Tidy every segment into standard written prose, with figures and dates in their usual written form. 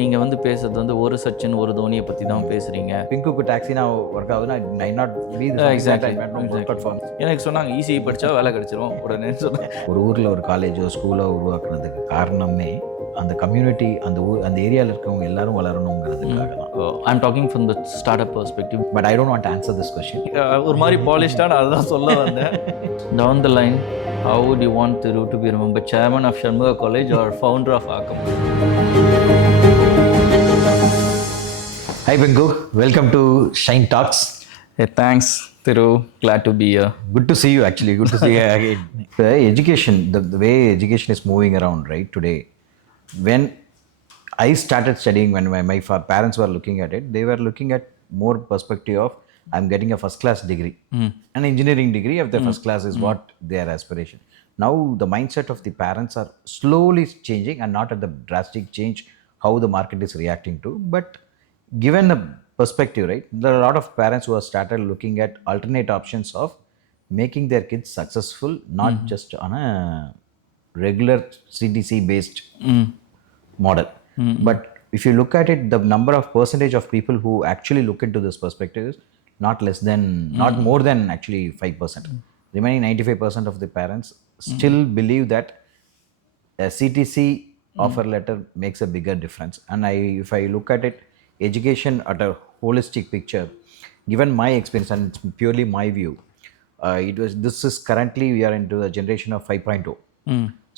நீங்கள் வந்து பேசுறது வந்து ஒரு சச்சின் ஒரு தோனியை பற்றி தான் பேசுகிறீங்க. பிங்குக்கு டாக்ஸினா ஒர்க் ஆகுதுன்னா I not be the exactly exactly. எனக்கு சொன்னாங்க ஈஸி படித்தா வேலை கிடைச்சிரும் உடனே சொன்னேன். ஒரு ஊரில் ஒரு காலேஜோ ஸ்கூலோ உருவாக்குறதுக்கு காரணமே அந்த கம்யூனிட்டி, அந்த ஊர், அந்த ஏரியாவில் இருக்கவங்க எல்லாரும் வளரணுங்கிறதுக்காக தான். I am talking from the startup perspective. But I don't want to answer this question. ஒரு மாதிரி பாலிஷ்டாக நான் அதுதான் சொல்ல வந்தேன். Down the line, how would you want Thiru to be remembered? Chairman of Shanmuga College or founder of Aakam? Hi Pinku, welcome to Shine Talks. Hey, thanks Thiru, glad to be here. Good to see you actually, good to see you again. The education, the way education is moving around right today, when I started studying, when my parents were looking at it, they were looking at more perspective of I'm getting a first class degree. An engineering degree of the first class is what their aspiration. Now the mindset of the parents are slowly changing, and not at the drastic change how the market is reacting to, but given the perspective, right, there are a lot of parents who have started looking at alternate options of making their kids successful, not just on a regular CTC based model. But if you look at it, the number of percentage of people who actually look into this perspective is not less than, not more than actually 5%. Remaining 95% of the parents still believe that a CTC offer letter makes a bigger difference. And if I look at it, education at a holistic picture, given my experience, and it's purely my view, this is currently we are into the generation of 5.0.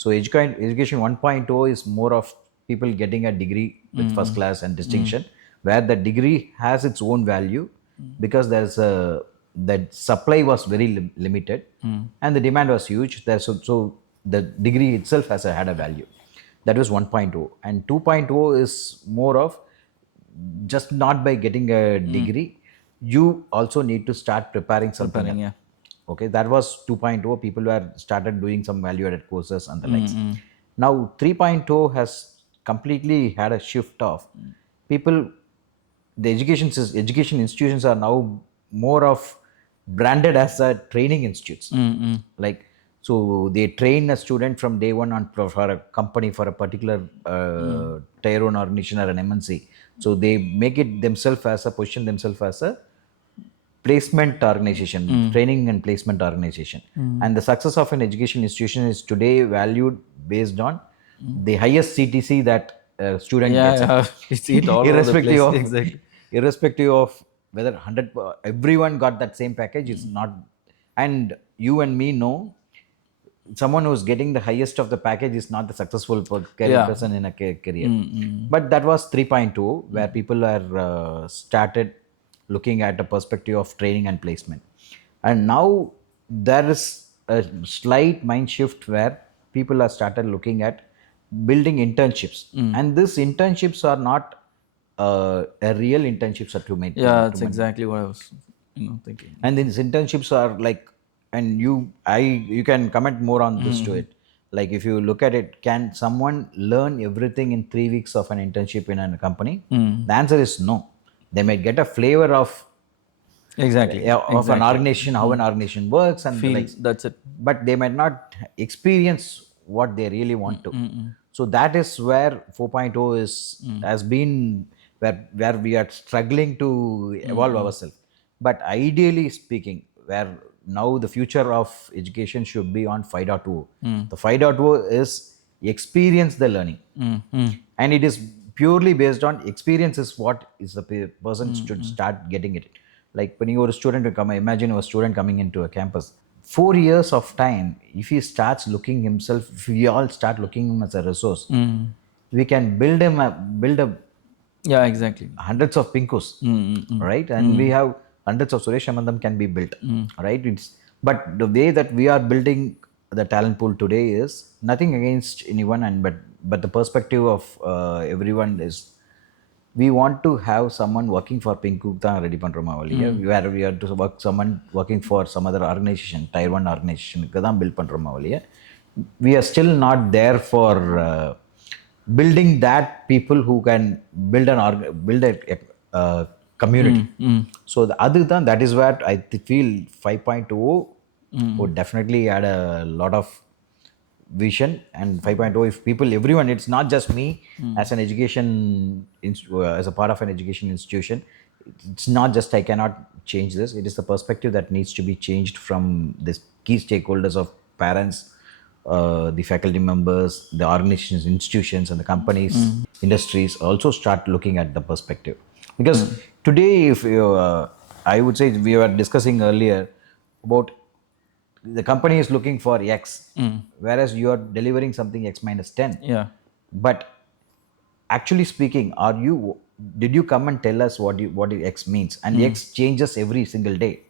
So education 1.0 is more of people getting a degree with first class and distinction, where the degree has its own value because there's that supply was very limited and the demand was huge. So the degree itself had a value. That was 1.0. And 2.0 is more of just not by getting a degree, you also need to start preparing something. Yeah. Okay, that was 2.0. People were started doing some value added courses and the likes. Now 3.0 has completely had a shift of people. The education institutions are now more of branded as a training institutes. Like, so they train a student from day one on for a company, for a particular tier 1 organization or an MNC. So they make it themselves as a position themselves as a placement organization, training and placement organization. And the success of an education institution is today valued based on the highest CTC that student gets. It all irrespective of exactly. Irrespective of whether 100 everyone got that same package is not. And you and me know someone who's getting the highest of the package is not the successful person in a career. But that was 3.2, where people are started looking at a perspective of training and placement. And now there is a slight mind shift where people are started looking at building internships. And these internships are not a real internships that you made. Yeah, that's exactly what I was thinking. And these internships are like, and you can comment more on this to it. Like, if you look at it, can someone learn everything in 3 weeks of an internship in a company? The answer is no. They might get a flavor of an organization, how an organization works and Feel, like, that's it. but they might not experience what they really want to. So that is where 4.0 has been where we are struggling to evolve ourselves. But ideally speaking, where now the future of education should be on 5.0. The 5.0 is experience the learning. And it is purely based on experience is what is the person should start getting it. Like, when you are a student, imagine a student coming into a campus. 4 years of time, if he starts looking himself, if we all start looking him as a resource, we can build a Yeah, exactly. hundreds of Pinkus, right? And we have hundreds of Suresh Amandam can be built, right? But the way that we are building the talent pool today is nothing against anyone, and but the perspective of everyone is, we want to have someone working for Pinku thaan ready pandroma valiya, where we are to work someone working for some other organization, tier 1 organization ku dhaan build pandroma valiya. We are still not there for building that people who can build a community. So that is where I feel 5.0 would definitely add a lot of vision and 5.0, if people, everyone, it's not just me as an education as a part of an education institution, it's not just I cannot change this, it is the perspective that needs to be changed from this key stakeholders of parents, the faculty members, the organizations, institutions, and the companies, industries also start looking at the perspective. Because today, if you, I would say, we were discussing earlier about the company is looking for X, whereas you are delivering something X minus 10. Yeah. But actually speaking, did you come and tell us what X means? And X changes every single day.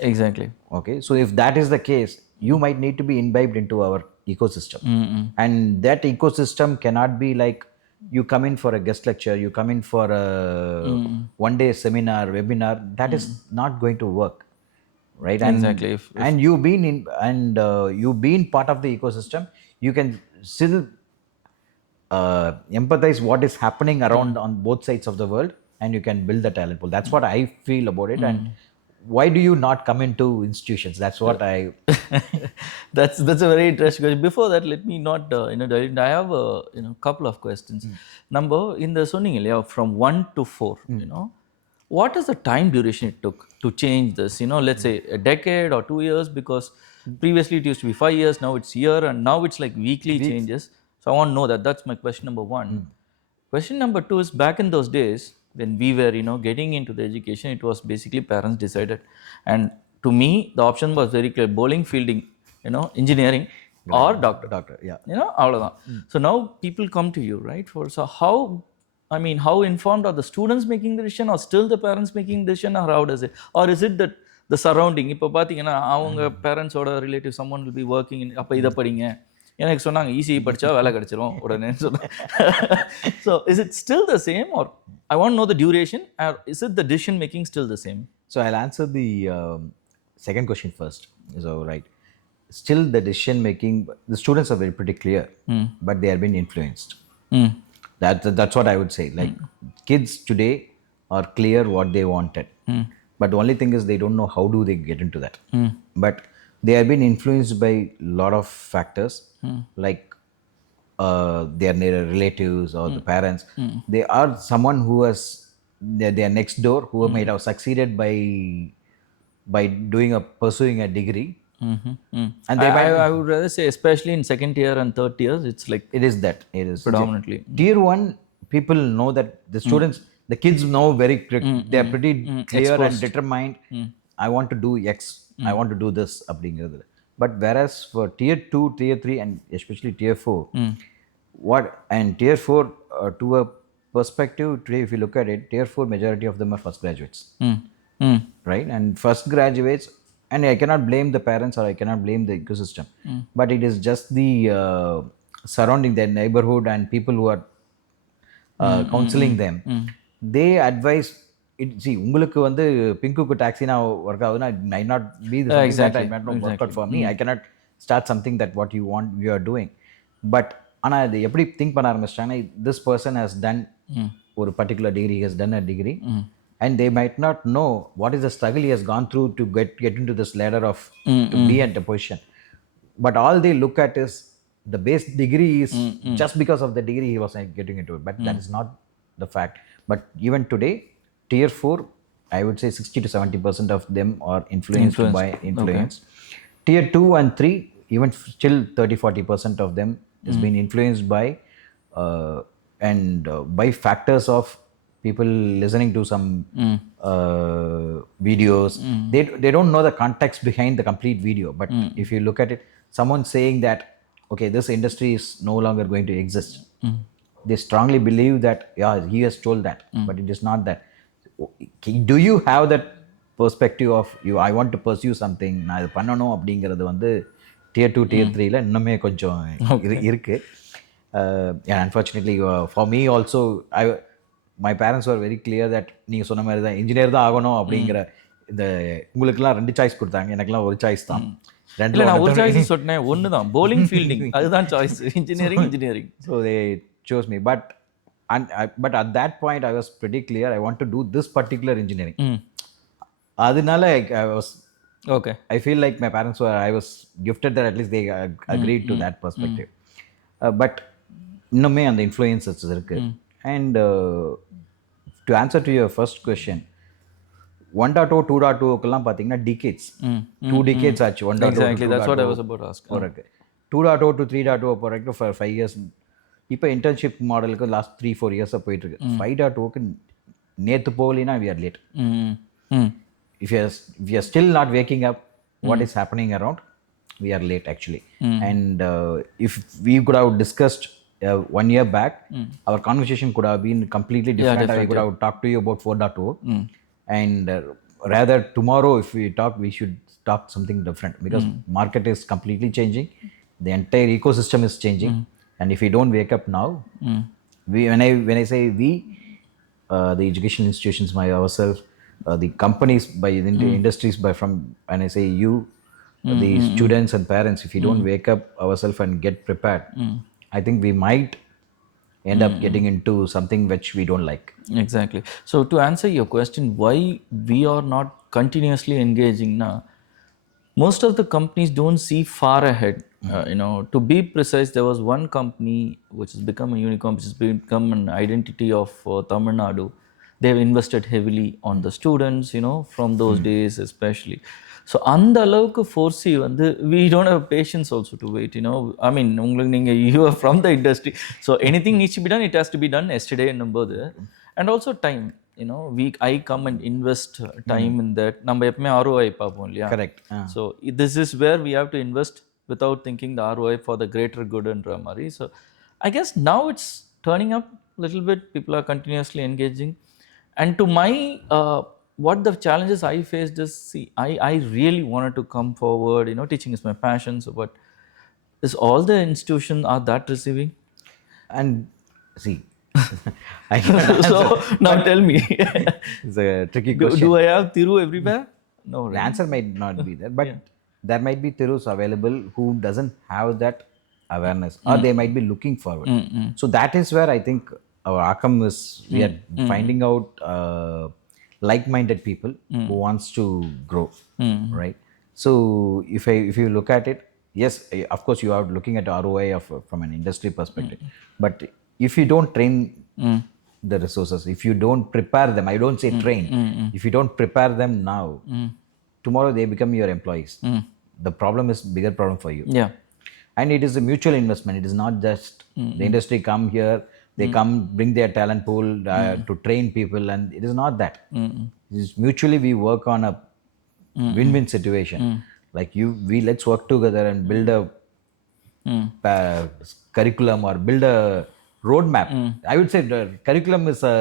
Exactly. Okay, so if that is the case, you might need to be imbibed into our ecosystem. And that ecosystem cannot be like you come in for a guest lecture, you come in for a one day seminar, webinar. That is not going to work, right? And Exactly. And you've been in, and you've been part of the ecosystem, you can still empathize what is happening around on both sides of the world, and you can build the talent pool. That's what I feel about it. And why do you not come into institutions? That's what I that's a very interesting question. Before that, let me not I have a couple of questions. Number in the sonning from 1 to 4, what is the time duration it took to change this? Let's say a decade or 2 years, because previously it used to be 5 years, now it's year, and now it's like weekly changes. So I want to know that. That's my question number 1. Question number 2 is, back in those days when we were getting into the education, it was basically parents decided, and to me the option was very clear: bowling, fielding, engineering, or doctor. Yeah. Avladhan. So now people come to you, right? So how informed are the students making the decision, or still the parents making the decision, or how does it, or is it that the surrounding? இப்போ பார்த்தீங்கன்னா அவங்க பேரண்ட்ஸோட relative someone will be working in, அப்போ இதை படிங்க, எனக்கு சொன்னாங்க easy படித்தா வேலை கிடச்சிரும் உடனே சொன்னேன். So is it still the same, or I want to know the duration, or is it the decision making still the same? So I'll answer the second question first. So right, still the decision making, the students are pretty clear, but they are being influenced. That's what I would say. Like kids today are clear what they wanted, but the only thing is they don't know how do they get into that. But they have been influenced by a lot of factors, like their relatives or the parents. They are someone who has their next door who might have succeeded by pursuing a degree. And I would rather say, especially in second year and third years, it's like it is predominantly. Tier 1 people know that the students, the kids know very they are pretty clear and determined. I want to do X, I want to do this அப்படிங்கிறது. But whereas for tier 2, tier 3, and especially tier 4, tier 4 to a perspective today, if you look at it, tier 4 majority of them are first graduates. Right? And first graduates, and I cannot blame the parents or I cannot blame the ecosystem, but it is just the surrounding, their neighborhood and people who are counseling them. They advise it. See, உங்களுக்கு வந்து பிங்குக்கு டாக்ஸினா work ஆகுதுன்னா might not be the something that I might not work out for me. I cannot start something that what you are doing. But ஆனால் அது எப்படி think பண்ண ஆரம்பிச்சிட்டாங்கன்னா, this person has done ஒரு particular degree, he has done a degree, and they might not know what is the struggle he has gone through to get into this ladder of to be at a position. But all they look at is the base degree is just because of the degree he was getting into it. But that is not the fact. But even today, tier 4, I would say 60 to 70% of them are influenced by influence. Okay. Tier 2 and 3, even still 30-40% of them is being influenced by by factors of people listening to some videos. They don't know the context behind the complete video. But if you look at it, someone saying that, okay, this industry is no longer going to exist. They strongly believe that, yeah, he has told that, but it is not that. Do you have that perspective of I want to pursue something, நான் இது பண்ணணும் அப்படிங்கிறது வந்து tier 2, tier 3ல இன்னுமே கொஞ்சம் இருக்கு. And unfortunately for me also, my parents were very clear that நீங்கள் சொன்ன மாதிரி தான் இன்ஜினியர் தான் ஆகணும் அப்படிங்கிற, இந்த உங்களுக்குலாம் 2 சாய்ஸ் கொடுத்தாங்க, எனக்குலாம் ஒரு சாய்ஸ் தான். நான் ஒரு சாய்ஸ் சொன்னேன், ஒன்று தான், bowling, fielding, அதுதான் choice, engineering. So they chose me, but at that point I was pretty clear I want to do this particular engineering. அதனால I was Okay. I feel like my parents were, I was gifted that at least they agreed to that perspective. But இன்னுமே அந்த influences இருக்கு. And to answer to your first question, 1.0 2.0க்கெல்லாம் பார்த்தீங்கன்னா decades 2 decades ஆச்சு 1.0 Exactly. to That's what I 2.0 was about to ask. போகிறதுக்கு. 2.0 to 3.0 போகிறதுக்கு for 5 years. இப்போ internship மாடலுக்கு last 3-4 இயர்ஸாக போயிட்டுருக்கு. 5.0க்கு நேற்று போகலினா we are late. If you are still not waking up what is happening around, we are late actually. And if we could have discussed 1 year back, our conversation could have been completely different. I could have talked to you about 4.0. And rather tomorrow if we talk, we should talk something different, because market is completely changing, the entire ecosystem is changing. And if we don't wake up now, when I say we, the education institutions by ourselves, the companies by the industries by from, when I say you, the students and parents, if we don't wake up ourselves and get prepared, I think we might end up getting into something which we don't like. Exactly. So to answer your question, why we are not continuously engaging now, most of the companies don't see far ahead. To be precise, there was one company which has become a unicorn, which has become an identity of Tamil Nadu. They've invested heavily on the students, from those days especially. So அந்த அளவுக்கு ஃபோர்ஸி வந்து we don't have patience also to wait. I mean, you are from the industry, so anything needs to be done, it has to be done yesterday என்னும்போது. And also time. I come and invest time in that. நம்ம எப்பவுமே ROI பார்ப்போம் இல்லையா? Correct. So this is where we have to invest without thinking the ROI for the greater good ன்ற மாதிரி. So I guess now it's turning up a little bit. People are continuously engaging. And to my what the challenges I faced is, see, I really wanted to come forward. Teaching is my passion. So, but is all the institutions are that receiving? And see, I can't answer. So now tell me, It's a tricky question. do I have Thiru everywhere? No, The right? answer might not be there, but there might be Thirus available who doesn't have that awareness, or they might be looking forward. So that is where I think our Aakam is, we are finding out like-minded people who wants to grow, right? So if you look at it, yes, of course you are looking at ROI from an industry perspective, but if you don't train the resources, if you don't prepare them, I don't say train, if you don't prepare them now, tomorrow they become your employees. The problem is bigger problem for you. Yeah. And it is a mutual investment. It is not just the industry come here, they come bring their talent pool to train people, and it is not that. It is mutually we work on a win-win situation. Like let's work together and build a curriculum or build a roadmap. I would say the curriculum is a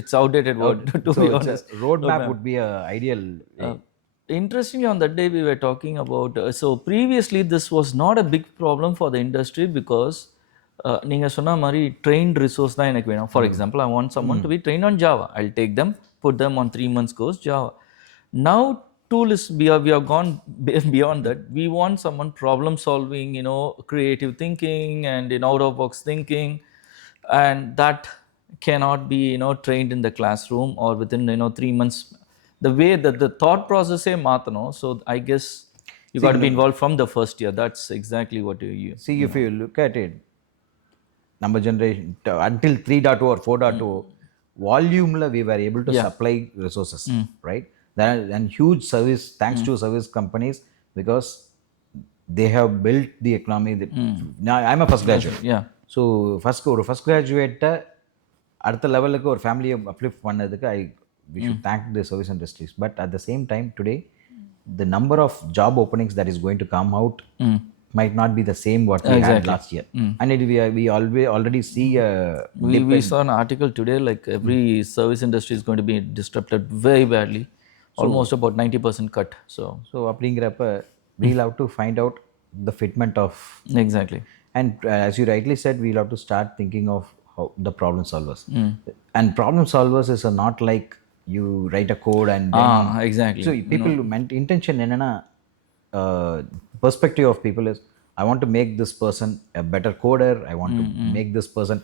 It's outdated word, to so be it's honest. a roadmap would be a ideal way. Interestingly, on that day we were talking about, so previously this was not a big problem for the industry, because நீங்கள் சொன்ன மாதிரி trained resource தான் எனக்கு வேணும். For example, I want someone to be trained on Java. I'll take them, put them on 3 months course Java. Now tool is we have gone beyond that. We want someone problem solving, creative thinking and out of box thinking, and that cannot be trained in the classroom or within 3 months. The way that the thought process மாத்தணும். So I guess you got to be involved from the first year. That's exactly what you See, if you look at it, number generation until 3.0 or 4.0, volume we were able to supply resources, right? Then huge service, thanks to service companies, because they have built the economy. Now I'm a first graduate. Yeah. So first graduate அடுத்த லெவலுக்கு ஒரு ஃபேமிலியை uplift பண்ணதுக்கு we should thank the service industries. But at the same time today, the number of job openings that is going to come out might not be the same what we had last year. And we already see we saw an article today, like every service industry is going to be disrupted very badly, almost about 90% cut. So அப்படிங்கிறப்ப we'll have to find out the fitment of. Exactly. And as you rightly said, we'll have to start thinking of how the problem solvers. And problem solvers is not like you write a code and then exactly. So people meant intention enna perspective of people is, I want to make this person a better coder, I want to make this person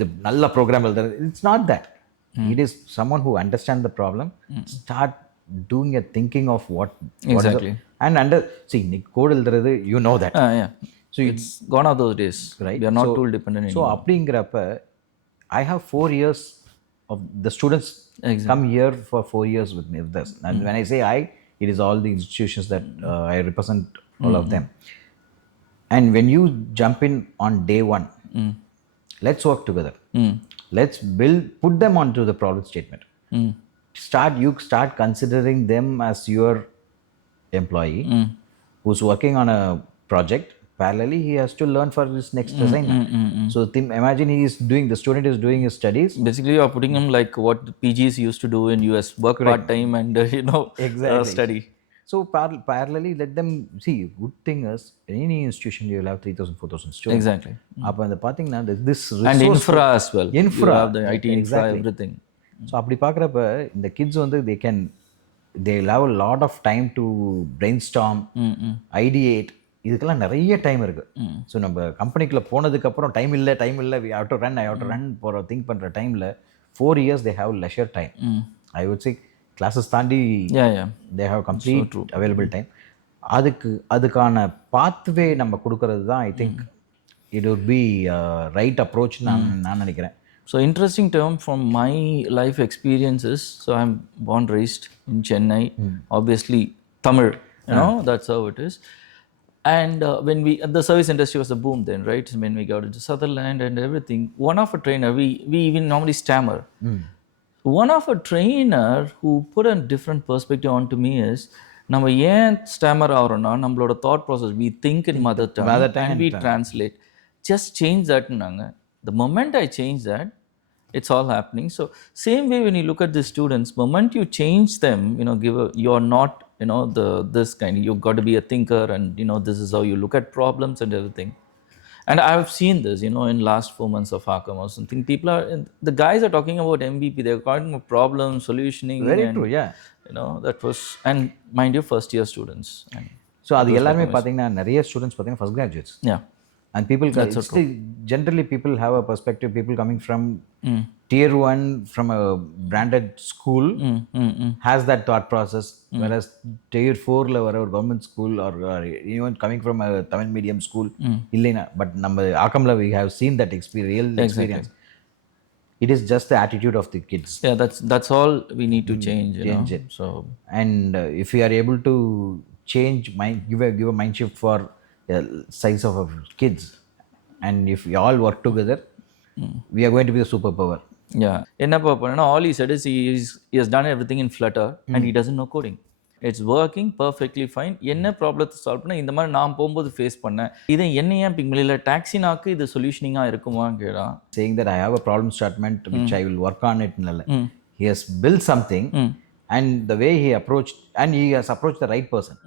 the nalla program elder. It's not that. It is someone who understands the problem, start doing a thinking of what Exactly. and under see code எழுதுறது you know that. Yeah. So It's gone are those days. right, We are not tool dependent so anymore. அப்படிங்கிறப்ப I have 4 years of the students Exactly. come here for 4 years with me with us. And when I say I, it is all the institutions that I represent, all of them. And when you jump in on day one, let's work together. Let's put them onto the problem statement. Start considering them as your employee who's working on a project. Parallelly, he has to learn for his next assignment. So imagine the student is doing his studies. Basically, you are putting him like what PGs used to do in US, work part time and Exactly. Study. So parallelly, let them see. Good thing is, in any institution you will have 3,000, 4,000 students. Exactly. அப்போ அந்த பார்த்தீங்கன்னா this And resource infra as well. Infra. You have the IT infra, Exactly. everything. So அப்படி பார்க்குறப்ப இந்த kids வந்து they'll have a lot of time to brainstorm, ideate. இதுக்கெல்லாம் நிறைய time இருக்கு. ஸோ நம்ம கம்பெனிக்குள்ள போனதுக்கப்புறம் டைம் இல்லை ஐ ஹவ் டு ரன் போகிற திங்க் பண்ணுற டைமில் 4 years they have leisure time. I would say classes தாண்டி they have complete available time. அதுக்கான பாத்வே நம்ம கொடுக்கறது தான் I think it would be right approach நான் நினைக்கிறேன். So interesting term from my life experiences. So I'm born raised in Chennai. Obviously Tamil, that's how it is. And when the service industry was a boom then, right? When we got into Sutherland and everything, one of a trainer, we even normally stammer. One of a trainer who put a different perspective onto me is, நம்ம ஏன் stammer ஆகிறோம்னா நம்மளோட thought process we think in mother tongue and we translate. Just change that nanga. The moment I change that, it's all happening. So same way when you look at the students, moment you change them, you're not this kind. You've got to be a thinker, and this is how you look at problems and everything. And I've seen this, in last 4 months of Aakam or something. The guys are talking about MVP. They're talking about problem solutioning. Very true, yeah. That was, and mind you, first year students. So அது எல்லாருமே பார்த்தீங்கன்னா நிறைய students பார்த்தீங்கன்னா first graduates. Yeah. And generally people have a perspective, people coming from tier 1 from a branded school has that thought process, whereas tier 4 la vara or government school or even coming from a Tamil medium school illena, but நம்ம ஆக்கம்ல we have seen that real experience. It is just the attitude of the kids. Yeah, that's all we need to change, it. So and if we are able to change give a mind shift for size of kids, and if we all work together, we are going to be the superpower. Yeah. All he said is he has done everything in Flutter and he doesn't know coding. It's working perfectly fine. என்ன ப்ராப்ளத்தை solve பண்ண இந்த மாதிரி நான் போகும்போது face பண்ணேன். இதை என்ன ஏன் பிக்மெயில் டாக்ஸினாக்கு இது சொல்யூஷனிங்காக இருக்குமான்னு கேட்டான். Saying that I have a problem statement which I will work on it. He has built something and the way he approached, and he has approached the right person.